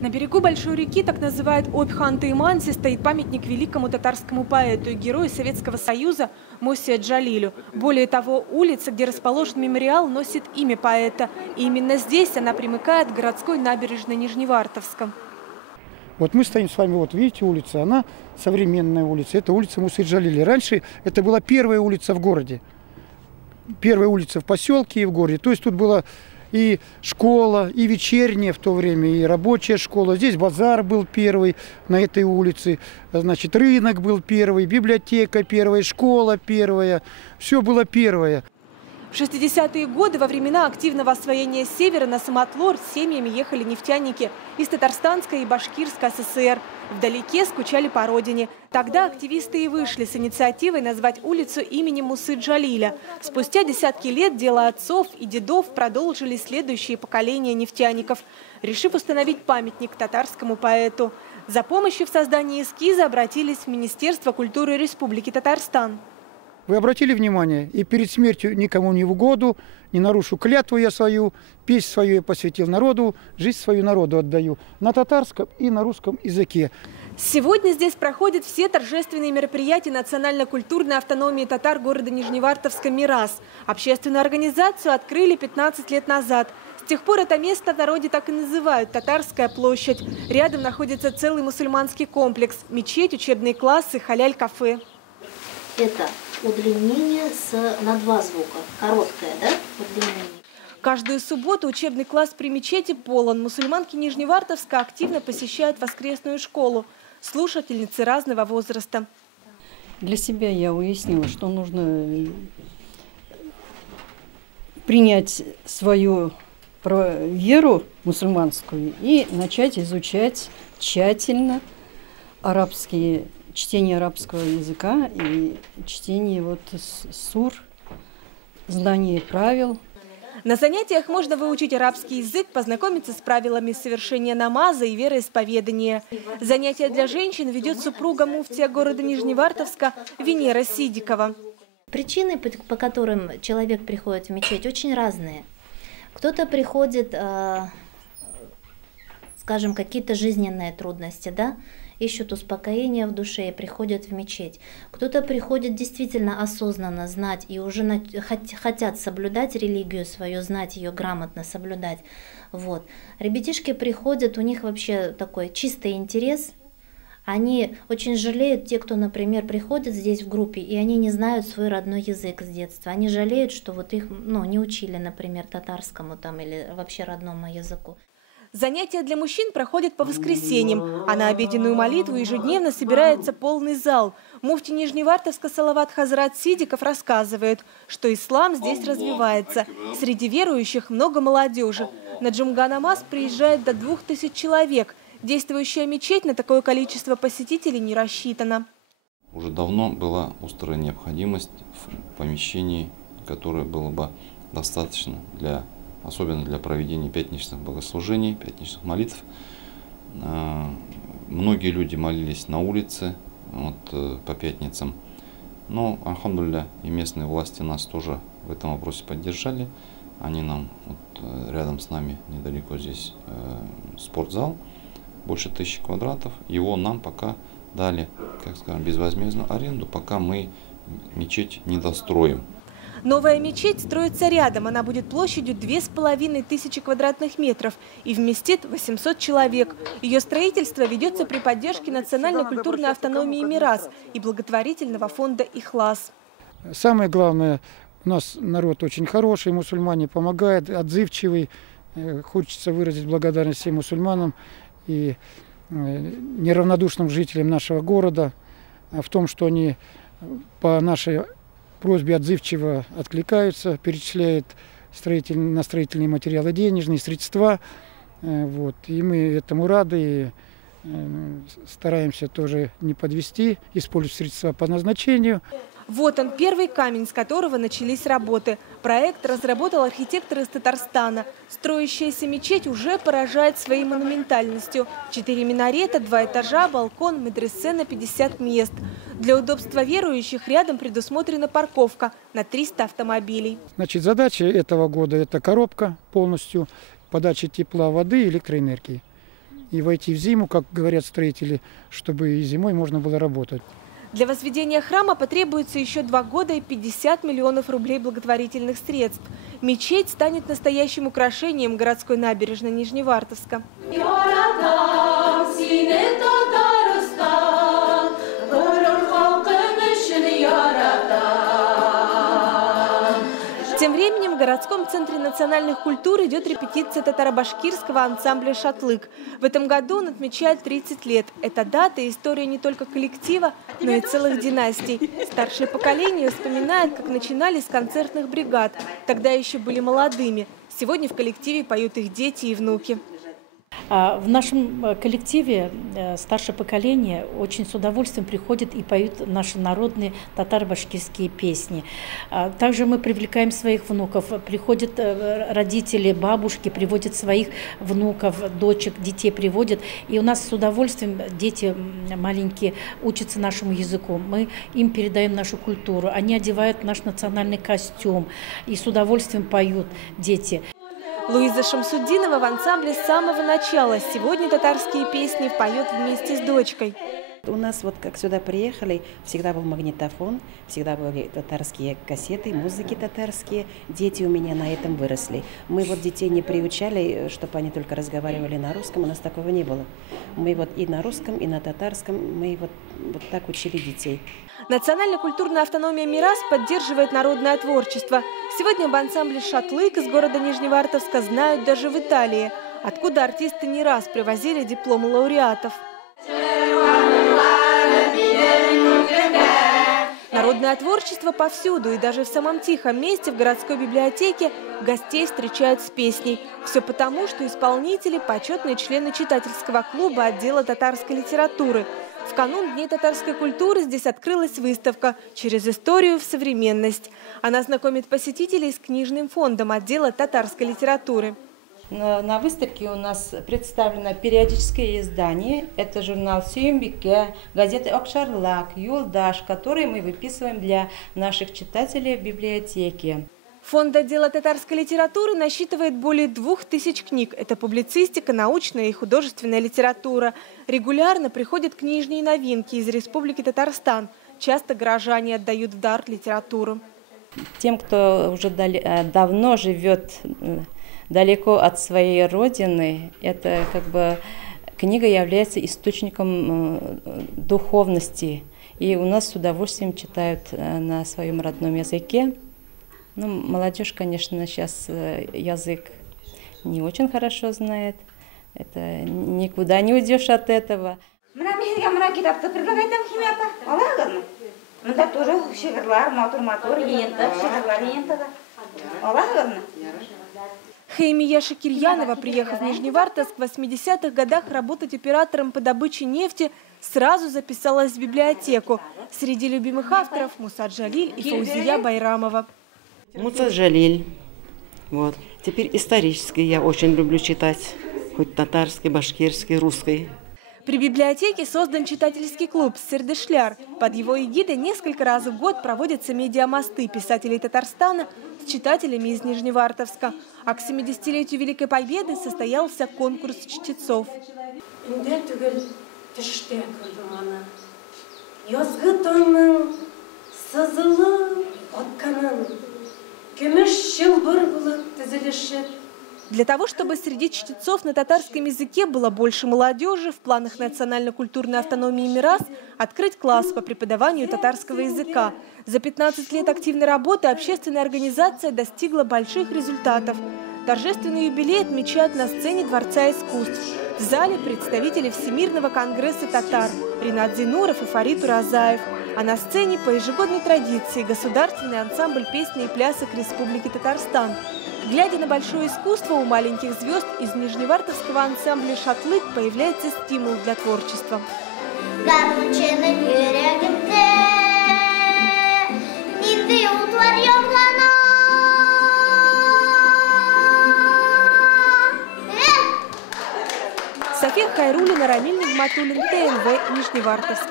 На берегу большой реки, так называют Обь-хан-Тайманси, стоит памятник великому татарскому поэту и герою Советского Союза Мосия Джалилю. Более того, улица, где расположен мемориал, носит имя поэта. И именно здесь она примыкает к городской набережной Нижневартовска. Вот мы стоим с вами, вот видите, улица, она современная улица. Это улица Мосия Джалиля. Раньше это была первая улица в городе. Первая улица в поселке и в городе. То есть тут была и школа, и вечерняя в то время, и рабочая школа. Здесь базар был первый на этой улице. Значит, рынок был первый, библиотека первая, школа первая. Все было первое. В 60-е годы, во времена активного освоения севера, на Самотлор с семьями ехали нефтяники из Татарстанской и Башкирской ССР. Вдалеке скучали по родине. Тогда активисты и вышли с инициативой назвать улицу именем Мусы Джалиля. Спустя десятки лет дело отцов и дедов продолжили следующие поколения нефтяников, решив установить памятник татарскому поэту. За помощью в создании эскиза обратились в Министерство культуры Республики Татарстан. Вы обратили внимание, и перед смертью никому не в угоду, не нарушу клятву я свою, песнь свою я посвятил народу, жизнь свою народу отдаю. На татарском и на русском языке. Сегодня здесь проходят все торжественные мероприятия национально-культурной автономии татар города Нижневартовска «Мирас». Общественную организацию открыли 15 лет назад. С тех пор это место в народе так и называют – Татарская площадь. Рядом находится целый мусульманский комплекс – мечеть, учебные классы, халяль-кафе. Это удлинение на 2 звука. Короткое, да? Удлинение. Каждую субботу учебный класс при мечети полон. Мусульманки Нижневартовска активно посещают воскресную школу. Слушательницы разного возраста. Для себя я уяснила, что нужно принять свою веру мусульманскую и начать изучать тщательно чтение арабского языка и чтение сур, знание правил. На занятиях можно выучить арабский язык, познакомиться с правилами совершения намаза и вероисповедания. Занятия для женщин ведет супруга муфтия города Нижневартовска Венера Сидикова. Причины, по которым человек приходит в мечеть, очень разные. Кто-то приходит, скажем, какие-то жизненные трудности, да? Ищут успокоения в душе и приходят в мечеть. Кто-то приходит действительно осознанно знать и уже хотят соблюдать религию свою, знать ее, грамотно соблюдать. Вот. Ребятишки приходят, у них вообще такой чистый интерес. Они очень жалеют, те, кто, например, приходят здесь в группе, и они не знают свой родной язык с детства. Они жалеют, что вот их не учили, например, татарскому там, или вообще родному языку. Занятия для мужчин проходят по воскресеньям, а на обеденную молитву ежедневно собирается полный зал. Муфти Нижневартовска Салават Хазрат Сидиков рассказывает, что ислам здесь развивается. Среди верующих много молодежи. На Джумга-намаз приезжает до 2000 человек. Действующая мечеть на такое количество посетителей не рассчитана. Уже давно была острая необходимость в помещении, которое было бы достаточно особенно для проведения пятничных богослужений, пятничных молитв. Многие люди молились на улице по пятницам. Но, альхамдулилля, и местные власти нас тоже в этом вопросе поддержали. Они нам рядом с нами, недалеко здесь, спортзал, больше 1000 квадратов. Его нам пока дали, как скажем, безвозмездную аренду, пока мы мечеть не достроим. Новая мечеть строится рядом. Она будет площадью 2500 квадратных метров и вместит 800 человек. Ее строительство ведется при поддержке национально-культурной автономии «Мирас» и благотворительного фонда «Ихлас». Самое главное, у нас народ очень хороший, мусульмане помогают, отзывчивый. Хочется выразить благодарность всем мусульманам и неравнодушным жителям нашего города в том, что они по нашей просьбе отзывчиво откликаются, перечисляют на строительные материалы денежные средства. Вот. И мы этому рады и стараемся тоже не подвести, использовать средства по назначению. Вот он, первый камень, с которого начались работы. Проект разработал архитектор из Татарстана. Строящаяся мечеть уже поражает своей монументальностью. 4 минарета, 2 этажа, балкон, медресе на 50 мест. Для удобства верующих рядом предусмотрена парковка на 300 автомобилей. Значит, задача этого года – это коробка полностью, подача тепла, воды и электроэнергии. и войти в зиму, как говорят строители, чтобы и зимой можно было работать. Для возведения храма потребуется еще 2 года и 50 миллионов рублей благотворительных средств. Мечеть станет настоящим украшением городской набережной Нижневартовска. Тем временем в городском центре национальных культур идет репетиция татаро-башкирского ансамбля «Шатлык». В этом году он отмечает 30 лет. Это дата и история не только коллектива, но и целых династий. Старшее поколение вспоминает, как начинали с концертных бригад. Тогда еще были молодыми. Сегодня в коллективе поют их дети и внуки. В нашем коллективе старшее поколение очень с удовольствием приходит и поют наши народные татаро-башкирские песни. Также мы привлекаем своих внуков. Приходят родители, бабушки, приводят своих внуков, дочек, детей приводят. И у нас с удовольствием дети маленькие учатся нашему языку. Мы им передаем нашу культуру. Они одевают наш национальный костюм и с удовольствием поют дети. Луиза Шамсуддинова в ансамбле с самого начала. Сегодня татарские песни поет вместе с дочкой. У нас вот как сюда приехали, всегда был магнитофон, всегда были татарские кассеты, музыки татарские. Дети у меня на этом выросли. Мы вот детей не приучали, чтобы они только разговаривали на русском, у нас такого не было. Мы вот и на русском, и на татарском, мы вот так учили детей. Национально-культурная автономия «Мирас» поддерживает народное творчество. Сегодня об ансамбле «Шатлык» из города Нижневартовска знают даже в Италии, откуда артисты не раз привозили дипломы лауреатов. Народное творчество повсюду, и даже в самом тихом месте в городской библиотеке гостей встречают с песней. Все потому, что исполнители – почетные члены читательского клуба отдела татарской литературы. В канун Дней татарской культуры здесь открылась выставка «Через историю в современность». Она знакомит посетителей с книжным фондом отдела татарской литературы. На выставке у нас представлено периодическое издание. Это журнал «Сүйімбике», газеты «Окшарлак», «Юлдаш», которые мы выписываем для наших читателей в библиотеке. Фонд отдела татарской литературы насчитывает более 2000 книг. Это публицистика, научная и художественная литература. Регулярно приходят книжные новинки из Республики Татарстан. Часто горожане отдают в дар литературу. Тем, кто уже давно живет далеко от своей родины, это как бы книга является источником духовности. И у нас с удовольствием читают на своем родном языке. Ну, молодежь, конечно, сейчас язык не очень хорошо знает. Это никуда не уйдешь от этого. Хеймия Шакирьянова, приехав в Нижневартовск в 80-х годах работать оператором по добыче нефти, сразу записалась в библиотеку. Среди любимых авторов Муса Джалиль и Фаузия Байрамова. Муса Джалиль. Вот. Теперь исторический я очень люблю читать. Хоть татарский, башкирский, русский. При библиотеке создан читательский клуб «Сердешляр». Под его эгидой несколько раз в год проводятся медиамосты писателей Татарстана с читателями из Нижневартовска. А к 70-летию Великой Победы состоялся конкурс чтецов. Для того, чтобы среди чтецов на татарском языке было больше молодежи, в планах национально-культурной автономии «Мирас» открыть класс по преподаванию татарского языка. За 15 лет активной работы общественная организация достигла больших результатов. Торжественный юбилей отмечают на сцене Дворца искусств. В зале представители Всемирного конгресса татар Ринат Зинуров и Фарид Уразаев. А на сцене по ежегодной традиции государственный ансамбль песни и плясок Республики Татарстан. Глядя на большое искусство у маленьких звезд, из нижневартовского ансамбля «Шатлык» появляется стимул для творчества. София Хайруллина, Рамиль Нигматуллин, ТНВ, Нижневартовск.